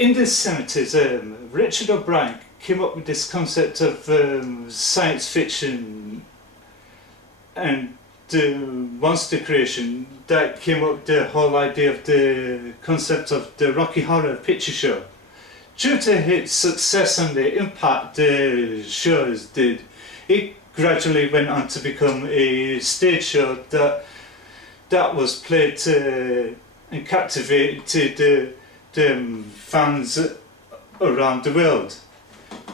in the 70s, Richard O'Brien came up with this concept of science fiction and monster creation that came up with the whole idea of the concept of the Rocky Horror Picture Show. Due to its success and the impact the shows did, it gradually went on to become a stage show that was played to and captivated the fans around the world,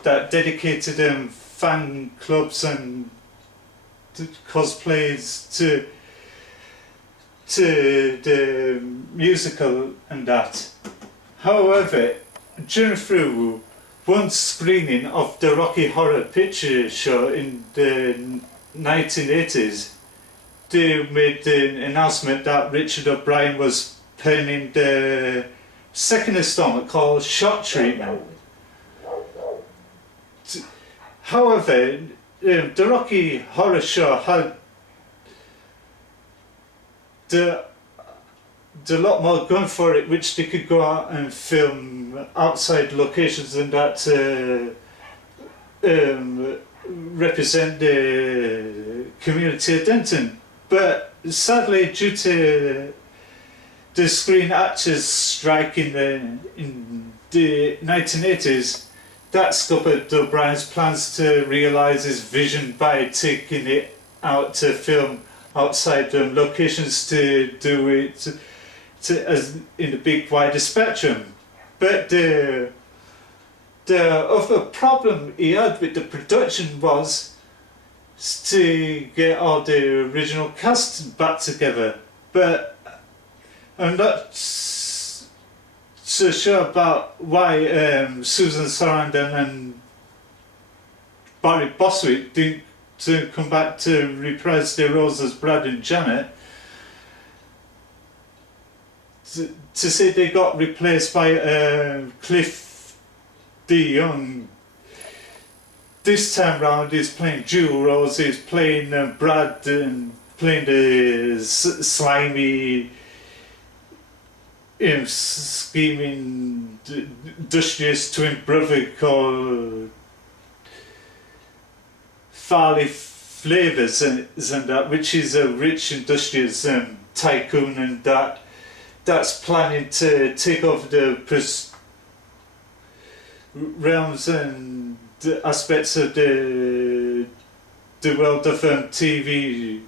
that dedicated fan clubs and cosplays to the musical and that. However, during one screening of the Rocky Horror Picture Show in the 1980s, they made the announcement that Richard O'Brien was penning the second installment called Shock Treatment. However, the Rocky Horror Show had a lot more going for it, which they could go out and film outside locations and that represent the community of Denton. But sadly, due to the Screen Actors strike in the 1980s, that scuppered O'Brien's plans to realise his vision by taking it out to film outside locations to do it as in the big wider spectrum. But the other problem he had with the production was to get all the original cast back together. But I'm not so sure about why Susan Sarandon and Barry Bostwick didn't come back to reprise their roles as Brad and Janet. To say they got replaced by Cliff DeYoung. This time round he's playing dual roles, he's playing Brad and playing the slimy, scheming, industrious twin brother called Farley Flavors and that, which is a rich industrious tycoon and that's planning to take over the realms and the aspects of the world of TV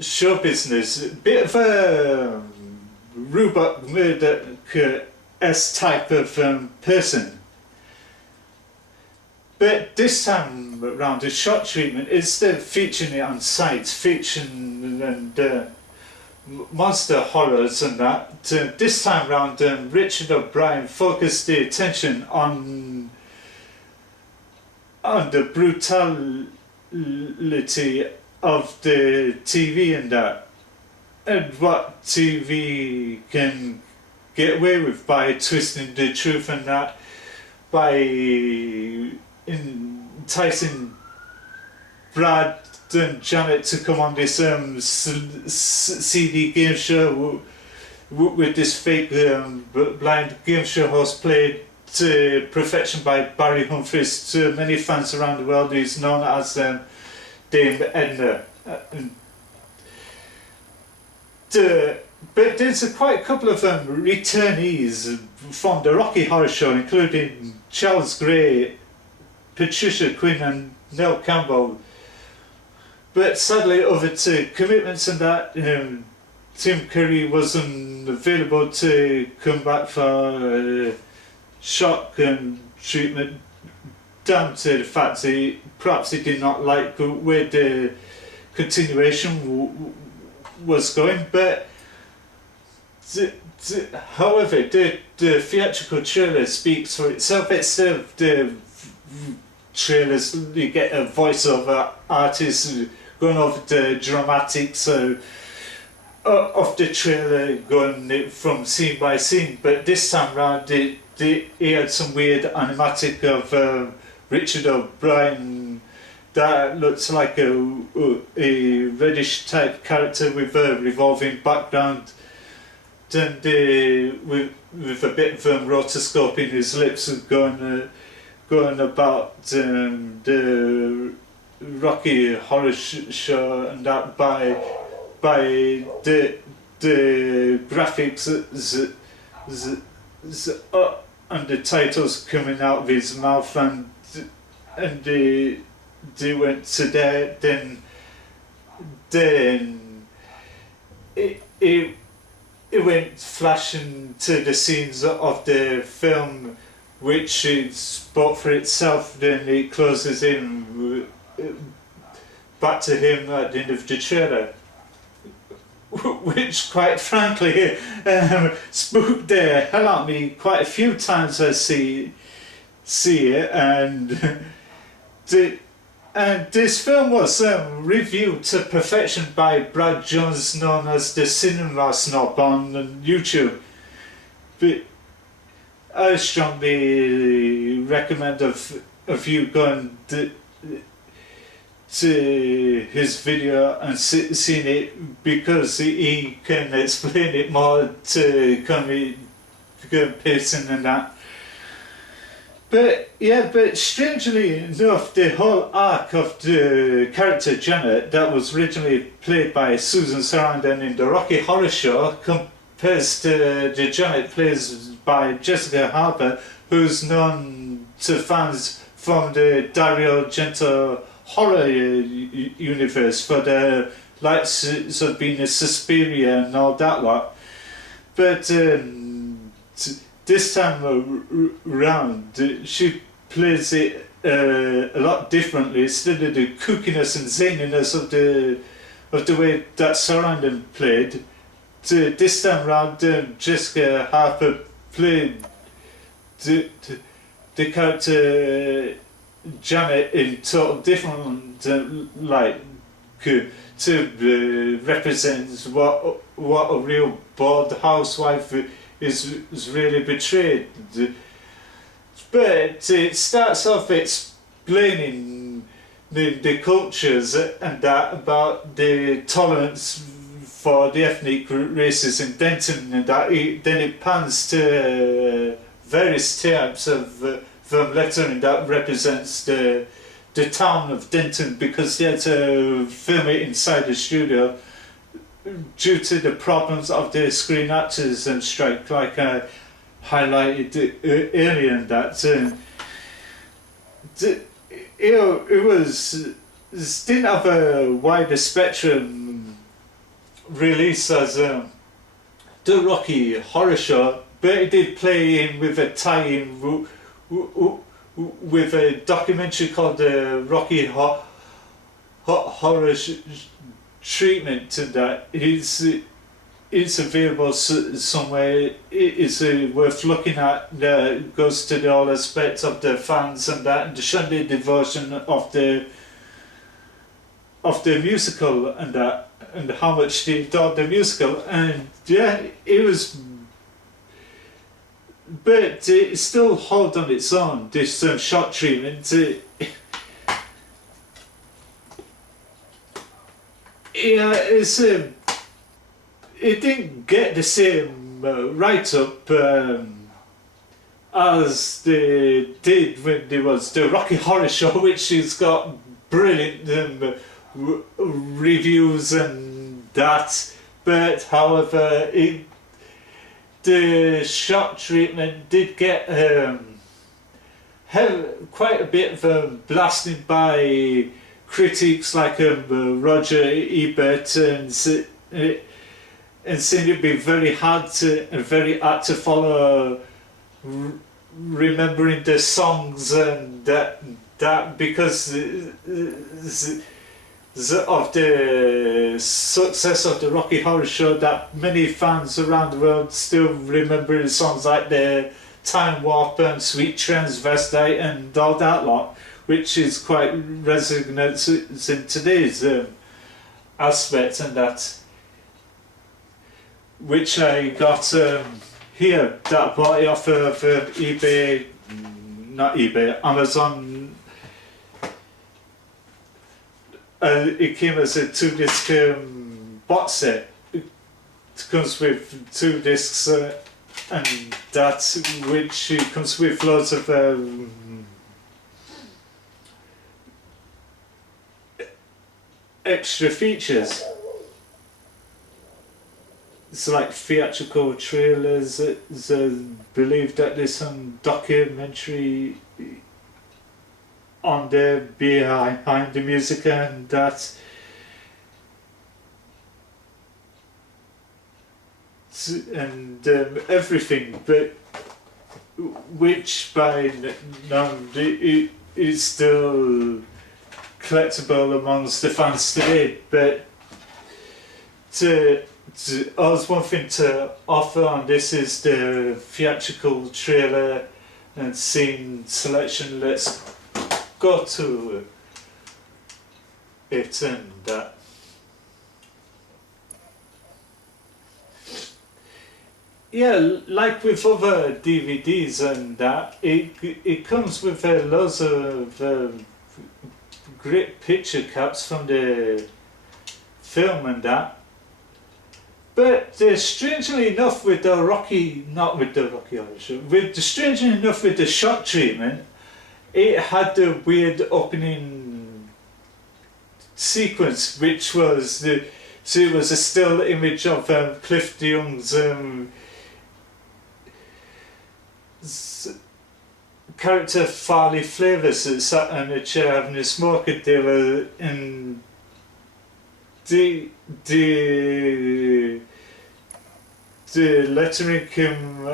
show business. A bit of a Rupert Murdoch-esque type of person. But this time around, the Shock Treatment, instead of featuring it on science fiction and monster horrors and that, this time round Richard O'Brien focused the attention on the brutality of the TV and that, and what TV can get away with by twisting the truth and that, by enticing Brad and Janet to come on this CD game show with this fake blind game show host played to perfection by Barry Humphries to many fans around the world. He's known as Dame Edna. But there's quite a couple of returnees from the Rocky Horror Show, including Charles Gray, Patricia Quinn and Nell Campbell. But sadly, over to commitments and that, Tim Curry wasn't available to come back for Shock and Treatment, down to the fact that perhaps he did not like where the continuation was going. But however, the theatrical trailer speaks for itself. Instead of the trailers, you get a voiceover artist going over the dramatics of the trailer, going from scene by scene. But this time round, he had some weird animatic of Richard O'Brien that looks like a reddish type character with a revolving background, and with a bit of rotoscope in his lips, going about the Rocky Horror Show and that by the graphics and the titles coming out of his mouth, and they went to there, then it went flashing to the scenes of the film, which it spoke for itself. Then it closes in back to him at the end of the trailer, which quite frankly spooked the hell out of me quite a few times. I see it, and this film was reviewed to perfection by Brad Jones, known as the Cinema Snob on YouTube. But I strongly recommend of you going to his video and seeing it, because he can explain it more to Pearson and that. But yeah, but strangely enough, the whole arc of the character Janet, that was originally played by Susan Sarandon in the Rocky Horror Show, compares to the Janet played by Jessica Harper, who's known to fans from the Dario Argento horror universe for the likes of being a Suspiria and all that lot. But this time around, she plays it a lot differently. Instead of the kookiness and zaniness of the way that Sarandon played, this time around, Jessica Harper played the character Janet in total different light, to represent what a real bored housewife is really betrayed. But it starts off explaining the cultures and that, about the tolerance for the ethnic races in Denton, and that then it pans to various types of film lettering that represents the town of Denton, because they had to film it inside the studio due to the problems of the Screen Actors and strike, like I highlighted earlier. And that it didn't have a wider spectrum release as the Rocky Horror Show, but it did play in with a tie-in with a documentary called the Rocky Horror Treatment, and that it's available somewhere. It's worth looking at. It goes to all aspects of the fans and that, and the Sunday devotion of the musical and that, and how much they adored the musical. And yeah, it was, but it still held on its own, this shot treatment. Yeah, it didn't get the same write-up as they did when there was the Rocky Horror Show, which has got brilliant reviews and that. But however, the shot treatment did get quite a bit of blasting by critics like Roger Ebert, and seemed to be very hard to follow, remembering the songs and that because of the success of the Rocky Horror Show, that many fans around the world still remember songs like the Time Warp and Sweet Transvestite and all that lot, which is quite resonant in today's aspect, and that, which I got here, that I bought it off of eBay, not eBay, Amazon. It came as a 2-disc box set. It comes with 2 discs and that which comes with loads of extra features. It's like theatrical trailers. It's believed that there's some documentary on there behind the music and that. And everything, but which by now it is still collectible amongst the fans today. But as one thing to offer on this is the theatrical trailer and scene selection. Let's go to it and that. Yeah, like with other DVDs and that, it comes with loads of great picture caps from the film and that. But strangely enough, with the strangely enough with the shot treatment, it had the weird opening sequence, which was it was a still image of Cliff DeYoung's character Farley Flavors that sat on a chair having a smoke, and they were in the lettering came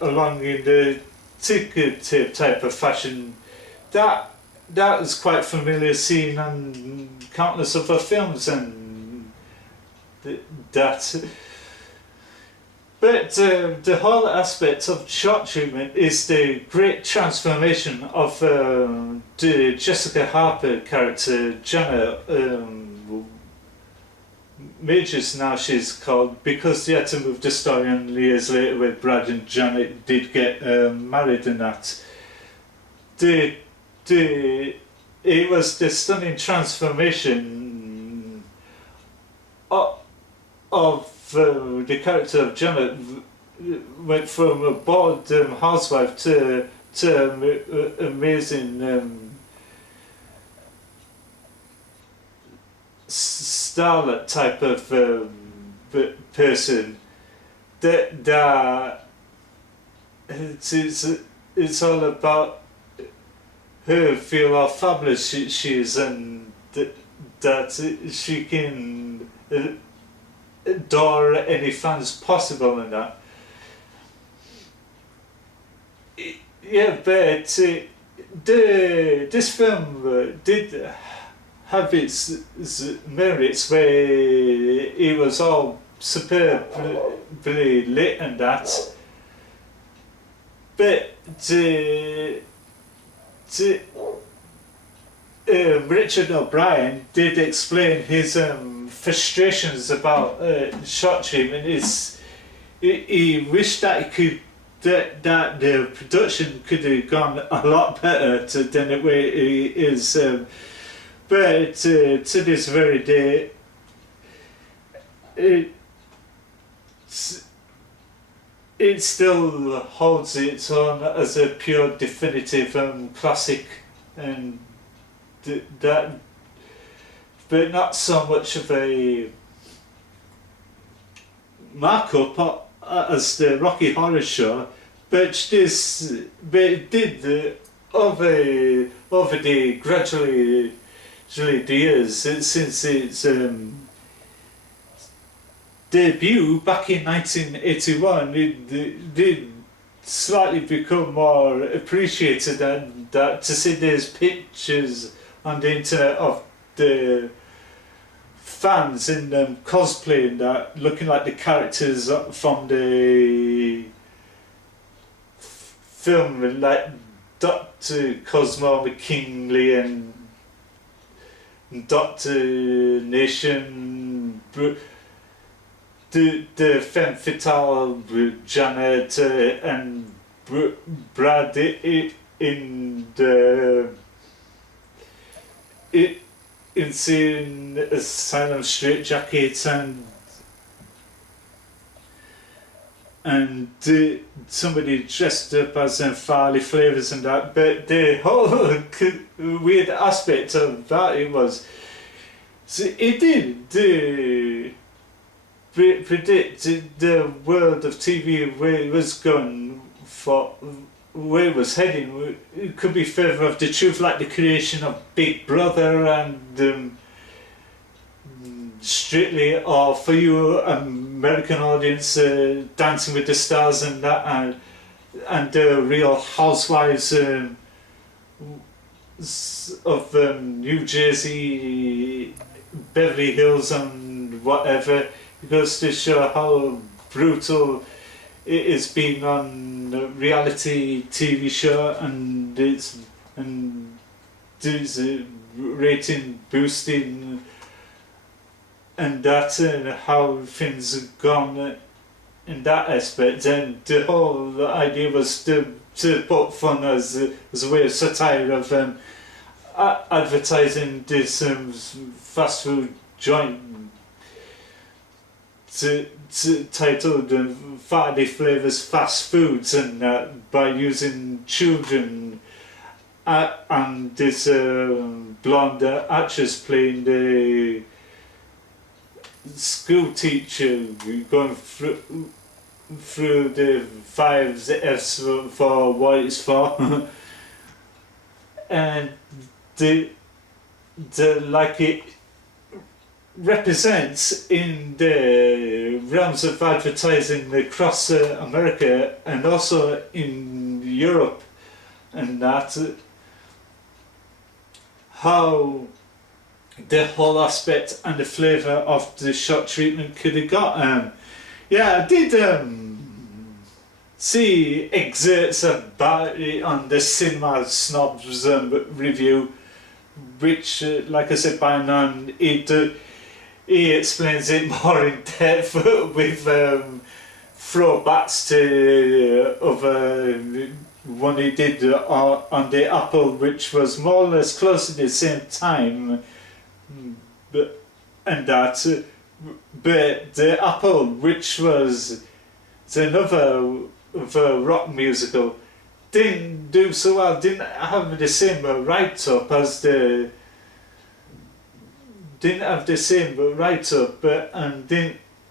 along in the ticket tape type of fashion. That is quite familiar, seen on countless other films and that. But the whole aspect of shot treatment is the great transformation of the Jessica Harper character, Jana Majors now she's called, because they had to move the story on years later where Brad and Janet did get married and that. It was the stunning transformation of the character of Janet. Went from a bored housewife to amazing starlet type of person. That it's all about her feel how fabulous she is, and that she can adore any fans possible and that. Yeah, but this film did have its merits where it was all superbly lit and that. But Richard O'Brien did explain his frustrations about shot treatment. He wished that that the production could have gone a lot better than the way it is. But to this very day, it still holds its own as a pure definitive classic, and that, but not so much of a markup as the Rocky Horror Show, but it did over the gradually the years since its debut back in 1981, it did slightly become more appreciated, and that to see these pictures on the internet of the fans in them cosplaying that, looking like the characters from the film, like Dr. Cosmo McKinley and Dr. Nation, the femme fatale Janet and Brad in the Insane Asylum straitjackets, and and somebody dressed up as Farley Flavours and that, but the whole weird aspect of that it was, so it did predict the world of TV where it was going for, where it was heading. It could be further of the truth, like the creation of Big Brother and Strictly, or for you American audience, Dancing with the Stars and that, and the Real Housewives of New Jersey, Beverly Hills and whatever. It goes to show how brutal it is being on a reality TV show, and it's rating boosting, and that, and how things have gone in that aspect. And the whole idea was to put fun as a way of satire of advertising this fast food joint titled Farley Flavours Fast Foods, and by using children, and this blonde actress playing the school teacher going through the 5 F's for what it's for. And the like it represents in the realms of advertising across America and also in Europe, and that how the whole aspect and the flavour of the shot treatment could have got. Yeah, I did see excerpts about it on the Cinema Snob's review, which, like I said, by none, he explains it more in depth with throwbacks to other one he did on the Apple, which was more or less close at the same time. But the Apple, which was another rock musical, didn't do so well, didn't have the same write-up as the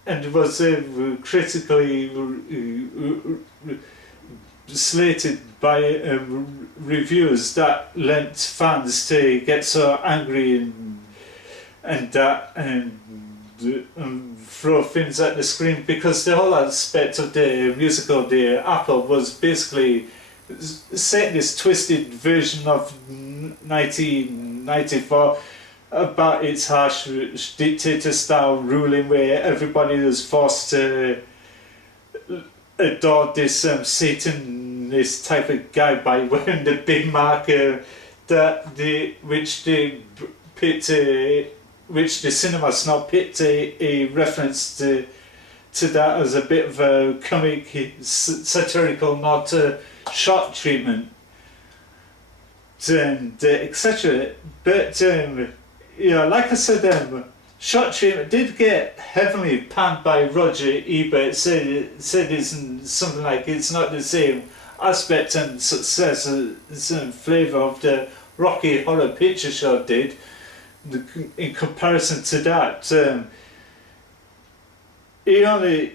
and was critically slated by reviewers that lent fans to get so angry and throw things at the screen, because the whole aspect of the musical, the Apple, was basically set this twisted version of 1994 about its harsh dictator style ruling, where everybody was forced to adore this Satanist type of guy by wearing the big marker which the Cinema Snob picked a reference to that as a bit of a comic satirical nod to shot treatment and etc. But like I said, shot treatment did get heavily panned by Roger Ebert. Said it's something like it's not the same aspect and success and flavour of the Rocky Horror Picture Show did. In comparison to that, he only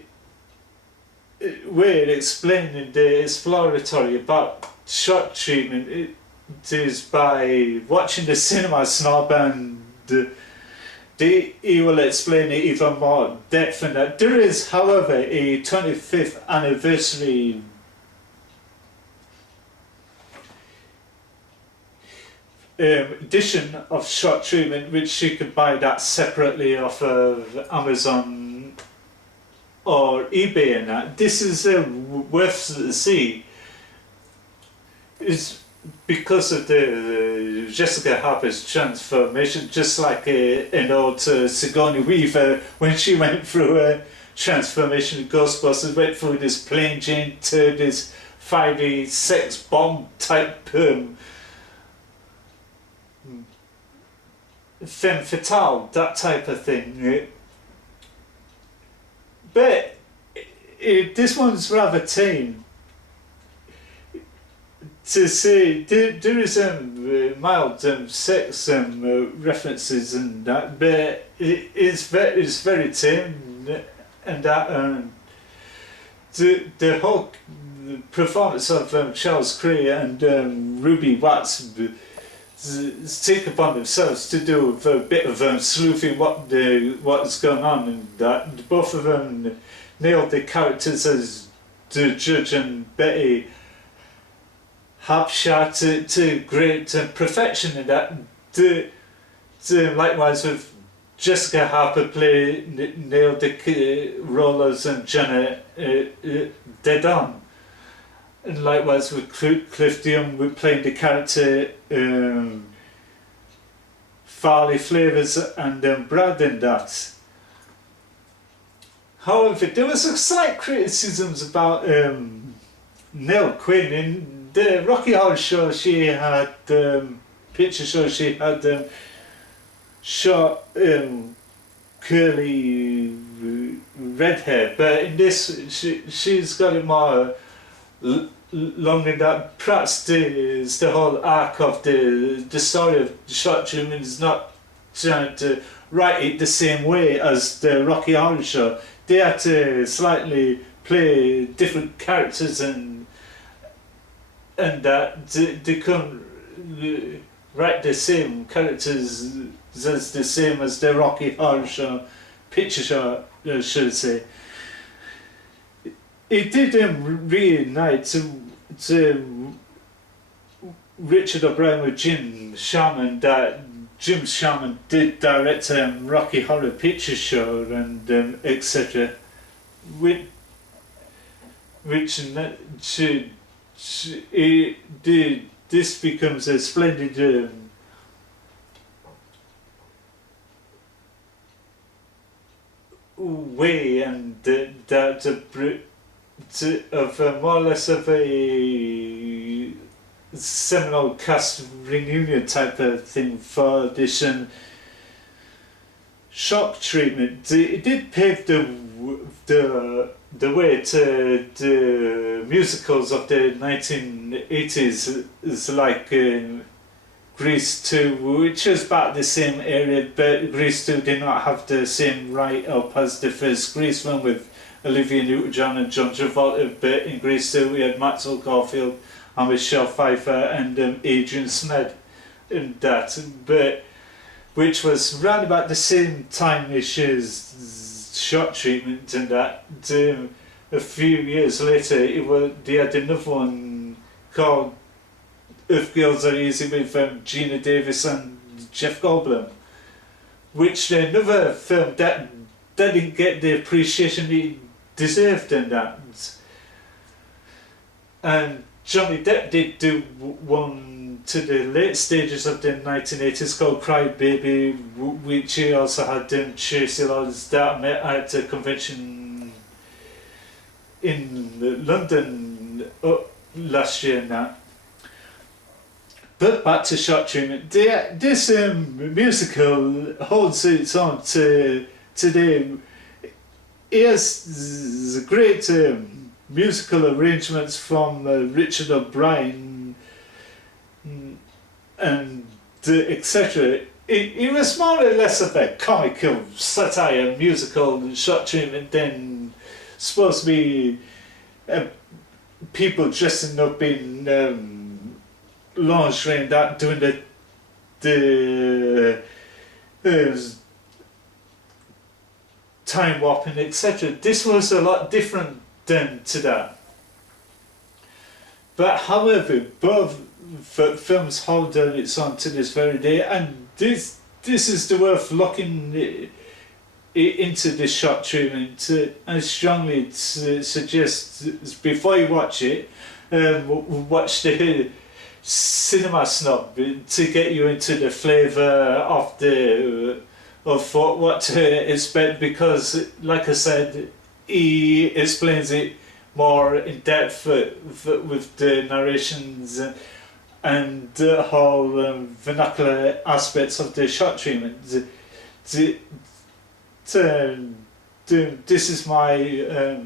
way of explaining the exploratory about shot treatment it is by watching the Cinema Snob, and he will explain it even more depth than that. There is, however, a 25th anniversary edition of shot treatment, which you could buy that separately off of Amazon or eBay, and that. This is worth to see. Is because of the Jessica Harper's transformation, just like an old Sigourney Weaver when she went through a transformation. Ghostbusters went through this plain Jane to this 5D sex bomb type femme fatale, that type of thing. But this one's rather tame. To say there is mild sex references and that, but it's very tame, and that the whole performance of Charles Cray and Ruby Watts take upon themselves to do a bit of sleuthing what's going on, and that both of them nailed the characters as the Judge and Betty Hapshire to great perfection, in that likewise with Jessica Harper nailed the role as Jenna dead on, and likewise with Cliff Young with playing the character Farley Flavors and Brad in that. However, there was some slight criticisms about Nell Quinn in the Rocky Horror Show. She had picture show. She had short curly red hair, but in this she's got it more long, in that perhaps the whole arc of the story of the short film is not trying to write it the same way as the Rocky Horror Show. They had to slightly play different characters and that they couldn't write the same characters as the same as the Rocky Horror Show picture show, should I say. It did reunite to Richard O'Brien with Jim Sharman, that Jim Sharman did direct Rocky Horror Picture Show and etc. Which this becomes a splendid way, and that of more or less of a seminal cast reunion type of thing for this shock treatment. It did pave the way to the musicals of the 1980s, is like Grease 2, which was about the same area, but Grease 2 did not have the same write-up as the first Grease film with Olivia Newton-John and John Travolta, but in Grease 2 we had Maxwell Caulfield and Michelle Pfeiffer and Adrian Smed in that, but which was round about the same time-ish as Shot Treatment, and that a few years later they had another one called If Girls Are Easy with Gina Davis and Jeff Goldblum, which another film that didn't get the appreciation it deserved in that. And Johnny Depp did do one to the late stages of the 1980s called Cry Baby, which he also had Tracy Lords that I met at a convention in London last year now. But back to Shot Treatment. This musical holds its own today. It has great musical arrangements from Richard O'Brien and etc. It was more or less of a comical satire musical Shot Treatment than supposed to be people dressing up in lingerie and that, doing the time warping, etc. This was a lot different than to that. But however, both films hold on its own to this very day, and this is the worth looking into this Shot Treatment. I strongly suggest before you watch it, watch the Cinema Snob to get you into the flavour of what to expect, because like I said, he explains it more in depth with the narrations and the whole vernacular aspects of the Shot Treatment. This is my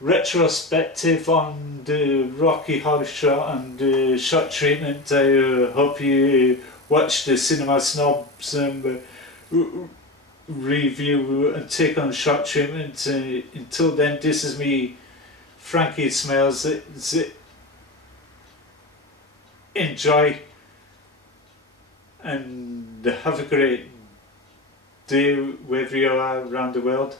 retrospective on the Rocky Horror Shot and the shot treatment. I hope you watch the Cinema Snob's review and take on shot treatment. Until then, this is me, Frankie Smales. Enjoy and have a great day wherever you are around the world.